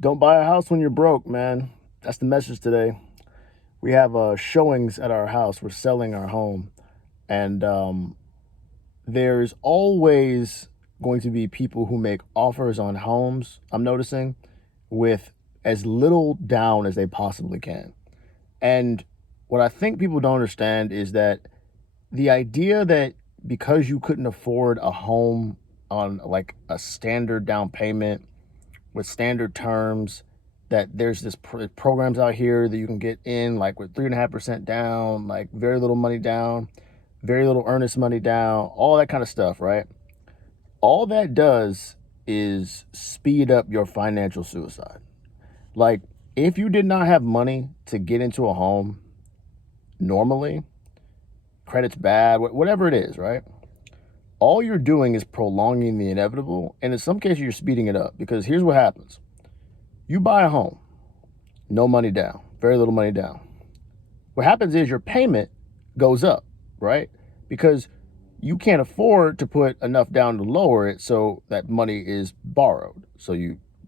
Don't buy a house when you're broke, man. That's the message today. We have showings at our house. We're selling our home, and there's always going to be people who make offers on homes. I'm noticing with as little down as they possibly can. And what I think people don't understand is that the idea that because you couldn't afford a home on like a standard down payment with standard terms, that there's this programs out here that you can get in like with 3.5% down, like very little money down, very little earnest money down, all that kind of stuff, right? All that does is speed up your financial suicide. Like, if you did not have money to get into a home normally, credit's bad, whatever it is, right? All you're doing is prolonging the inevitable, and in some cases, you're speeding it up, because here's what happens. You buy a home, no money down, very little money down. What happens is your payment goes up, right? Because you can't afford to put enough down to lower it, so that money is borrowed. So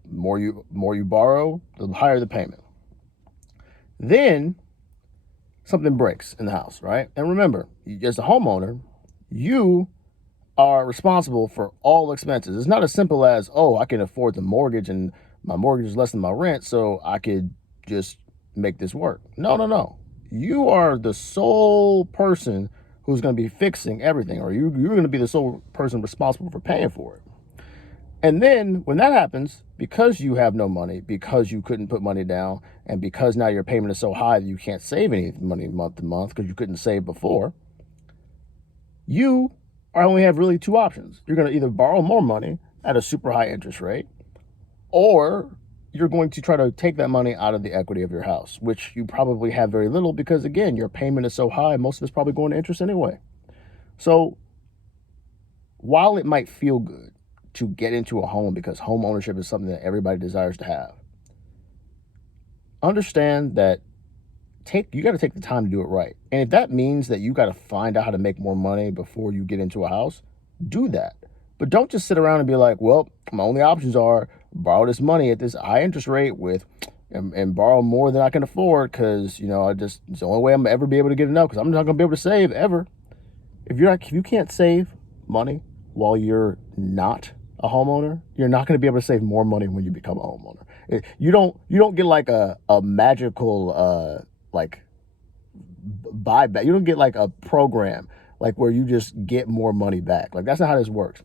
more you borrow, the higher the payment. Then something breaks in the house, right? And remember, as a homeowner, you are responsible for all expenses. It's not as simple as, oh, I can afford the mortgage and my mortgage is less than my rent, so I could just make this work. No, no, no. You are the sole person who's going to be fixing everything, or you're going to be the sole person responsible for paying for it. And then when that happens, because you have no money, because you couldn't put money down, and because now your payment is so high that you can't save any money month to month because you couldn't save before, you only have really two options. You're going to either borrow more money at a super high interest rate, or you're going to try to take that money out of the equity of your house, which you probably have very little because, again, your payment is so high, most of it's probably going to interest anyway. So while it might feel good to get into a home because home ownership is something that everybody desires to have, understand that you got to take the time to do it right. And if that means that you got to find out how to make more money before you get into a house, do that. But don't just sit around and be like, well, my only options are borrow this money at this high interest rate and borrow more than I can afford because, it's the only way I'm ever be able to get enough because I'm not going to be able to save ever. If you can't save money while you're not a homeowner, you're not going to be able to save more money when you become a homeowner. You don't get like a magical like buyback. You don't get like a program like where you just get more money back. Like, that's not how this works.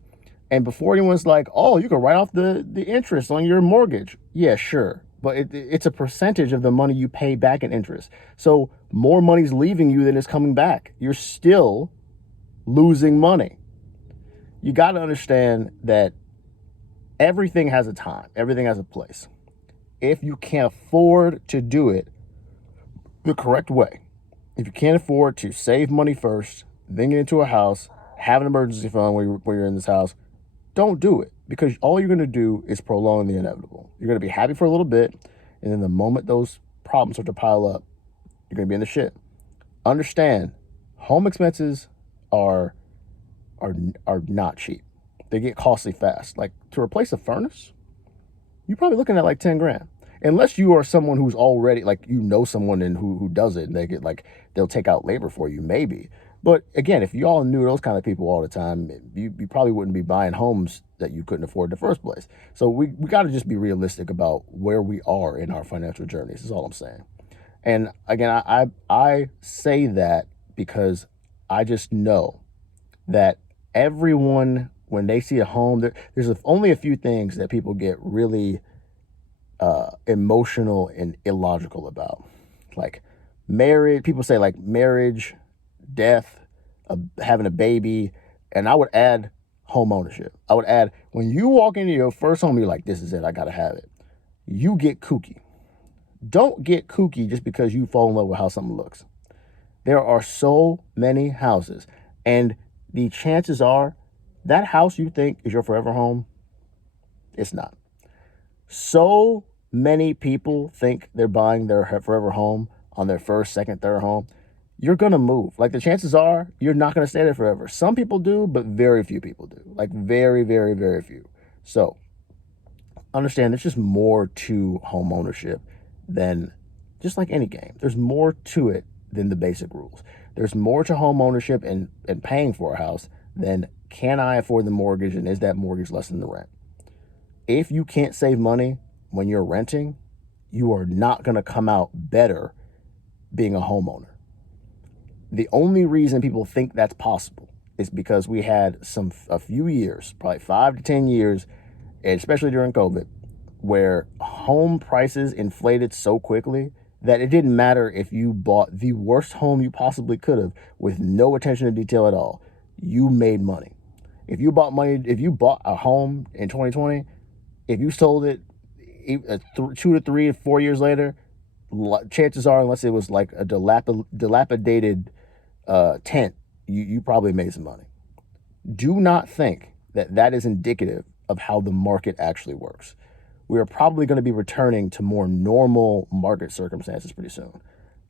And before anyone's like, oh, you can write off the interest on your mortgage. Yeah, sure. But it's a percentage of the money you pay back in interest. So more money's leaving you than is coming back. You're still losing money. You got to understand that everything has a time. Everything has a place. If you can't afford to do it the correct way, if you can't afford to save money first, then get into a house, have an emergency fund when you're in this house, don't do it, because all you're going to do is prolong the inevitable. You're going to be happy for a little bit, and then the moment those problems start to pile up, you're going to be in the shit. Understand, home expenses are not cheap. They get costly fast. Like, to replace a furnace, you're probably looking at like 10 grand. Unless you are someone who's already, like, someone who does it, and they'll take out labor for you, maybe. But again, if you all knew those kind of people all the time, you probably wouldn't be buying homes that you couldn't afford in the first place. So we got to just be realistic about where we are in our financial journeys. Is all I'm saying. And again, I say that because I just know that everyone, when they see a home, there's only a few things that people get really emotional and illogical about. Like marriage, people say like marriage, death, having a baby, and I would add home ownership. I would add, when you walk into your first home, you're like, this is it, I gotta have it. You get kooky. Don't get kooky just because you fall in love with how something looks. There are so many houses, and the chances are that house you think is your forever home, it's not. So many people think they're buying their forever home on their first, second, third home. You're going to move. Like, the chances are you're not going to stay there forever. Some people do, but very few people do. Like, very, very, very few. So understand there's just more to home ownership than, just like any game, there's more to it than the basic rules. There's more to home ownership and paying for a house than, can I afford the mortgage and is that mortgage less than the rent? If you can't save money when you're renting, you are not going to come out better being a homeowner. The only reason people think that's possible is because we had a few years, probably 5 to 10 years, especially during COVID, where home prices inflated so quickly that it didn't matter if you bought the worst home you possibly could have with no attention to detail at all. You made money. If you bought a home in 2020, if you sold it 2 to 3 or 4 years later, chances are, unless it was like a dilapidated tent, you probably made some money. Do not think that that is indicative of how the market actually works. We are probably going to be returning to more normal market circumstances pretty soon.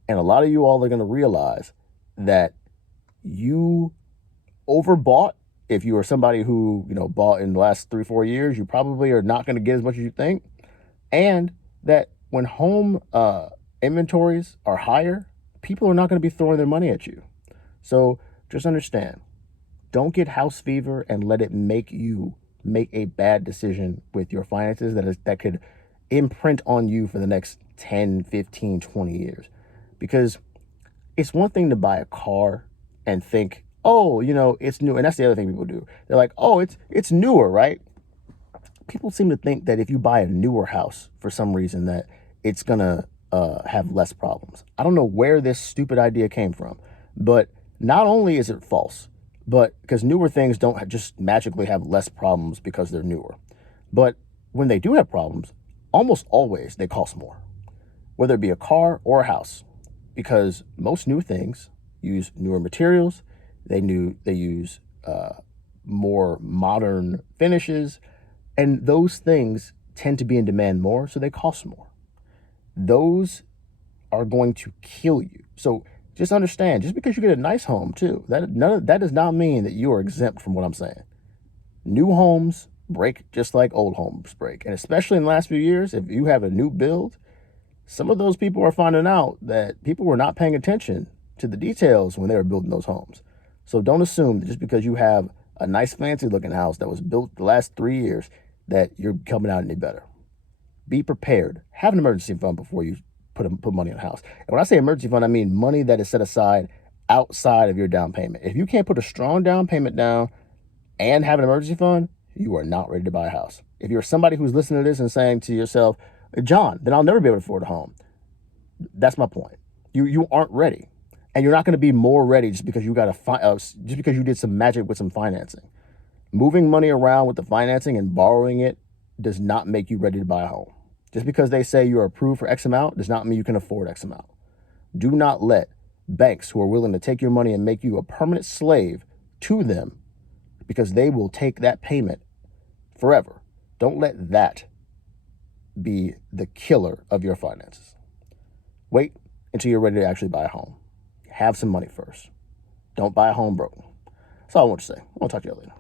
And a lot of you all are going to realize that you overbought. If you are somebody who, bought in the last 3-4 years, you probably are not going to get as much as you think. And that when home inventories are higher, people are not going to be throwing their money at you. So just understand, don't get house fever and let it make you make a bad decision with your finances that could imprint on you for the next 10, 15, 20 years. Because it's one thing to buy a car and think, oh, it's new. And that's the other thing people do. They're like, oh, it's newer, right? People seem to think that if you buy a newer house for some reason that it's going to have less problems. I don't know where this stupid idea came from, but not only is it false, but because newer things don't just magically have less problems because they're newer. But when they do have problems, almost always they cost more, whether it be a car or a house, because most new things use newer materials. They use more modern finishes, and those things tend to be in demand more, so they cost more. Those are going to kill you. So just understand, just because you get a nice home too, that does not mean that you are exempt from what I'm saying. New homes break just like old homes break. And especially in the last few years, if you have a new build, some of those people are finding out that people were not paying attention to the details when they were building those homes. So don't assume that just because you have a nice fancy looking house that was built the last 3 years that you're coming out any better. Be prepared. Have an emergency fund before you put money in a house. And when I say emergency fund, I mean money that is set aside outside of your down payment. If you can't put a strong down payment down and have an emergency fund, you are not ready to buy a house. If you're somebody who's listening to this and saying to yourself, John, then I'll never be able to afford a home. That's my point. You aren't ready, and you're not going to be more ready just because you just because you did some magic with some financing. Moving money around with the financing and borrowing it does not make you ready to buy a home. Just because they say you're approved for X amount does not mean you can afford X amount. Do not let banks who are willing to take your money and make you a permanent slave to them, because they will take that payment forever. Don't let that be the killer of your finances. Wait until you're ready to actually buy a home. Have some money first. Don't buy a home broke. That's all I want to say. I'll talk to you later.